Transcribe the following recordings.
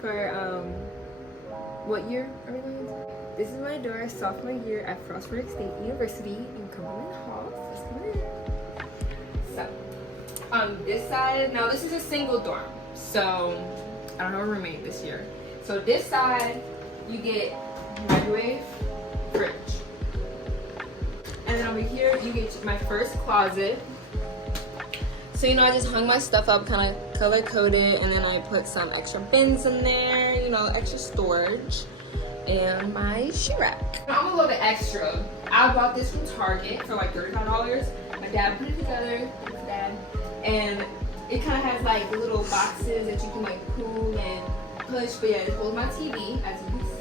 for what year are we going into? This is my dorm sophomore year at Frostburg State University in Cumberland Hall. So, on this side, now this is a single dorm, so I don't have a roommate this year. So this side, you get microwave, fridge. And then over here, you get my first closet. So, you know, I just hung my stuff up, kind of color coded, and then I put some extra bins in there, you know, extra storage, and my shoe rack. I'm a little bit extra. I bought this from Target for like $35. My dad put it together, thanks Dad, and it kind of has like little boxes that you can like pull and push, but yeah, it holds my TV, as you can see.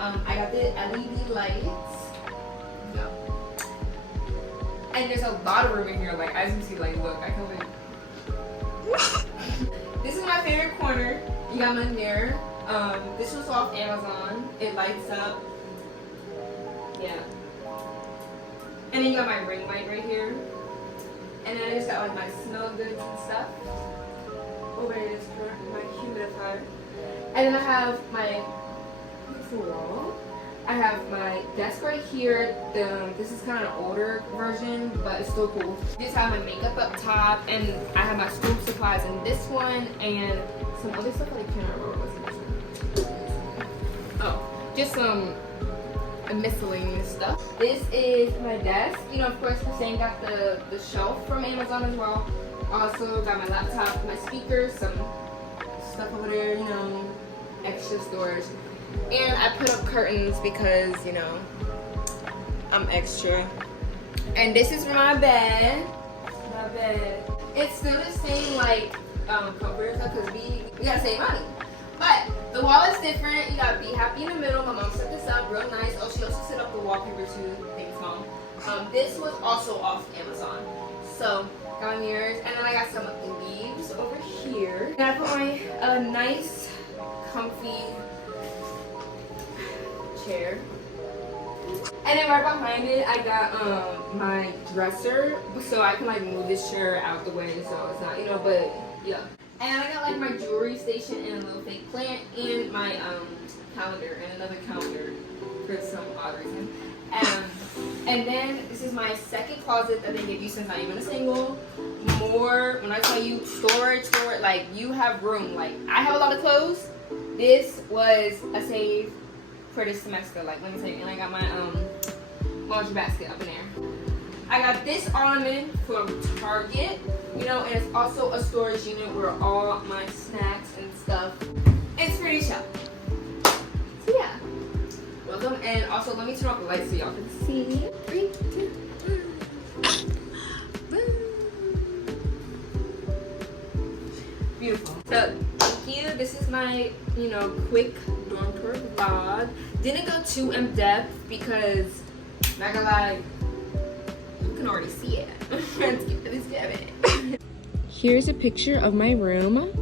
I got the LED lights. Yeah. And there's a lot of room in here, like as you can see, like look, I can like this is my favorite corner. You got my mirror. This was off Amazon. It lights up. Yeah. And then you got my ring light right here. And then I just got like my smell goods and stuff. Over here is my humidifier. And then I have my wall. I have my desk right here. This is kind of an older version, but it's still cool. Just have my makeup up top, and I have my school supplies in this one, and some other stuff I can't remember what's in this one. Oh, just some miscellaneous stuff. This is my desk. You know, of course, the same got the shelf from Amazon as well. Also got my laptop, my speakers, some stuff over there, you know, extra storage. And I put up curtains because, you know, I'm extra. And this is my bed. My bed. It's still the same, like, comfort stuff because we gotta save money. But the wall is different. You gotta be happy in the middle. My mom set this up real nice. Oh, she also set up the wallpaper too. Thanks, Mom. This was also off Amazon. So, got mirrors. And then I got some leaves over here. And I put my nice, comfy chair. And then right behind it, I got my dresser, so I can like move this chair out the way, so it's not, you know, but yeah. And I got like my jewelry station and a little fake plant and my calendar and another calendar for some odd reason. And then this is my second closet that they give you since I'm even a single. More, when I tell you storage, like you have room. Like I have a lot of clothes. This was a save for this semester, like let me tell you. And I got my laundry basket up in there. I got this ornament from Target, you know, and it's also a storage unit where all my snacks and stuff. It's pretty chill. So yeah, welcome. And also let me turn off the lights so y'all can see. 3, 2, 1. Beautiful. So thank you. This is my, you know, quick dorm tour vlog. Didn't go too in depth because, not gonna lie, you can already see it. Let's get it. Here's a picture of my room.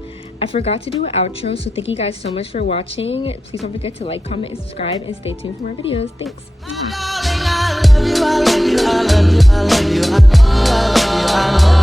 I forgot to do an outro, so thank you guys so much for watching. Please don't forget to like, comment, and subscribe, and stay tuned for more videos. Thanks. I love you, I love you, I love you, I love you, I love you, I love you.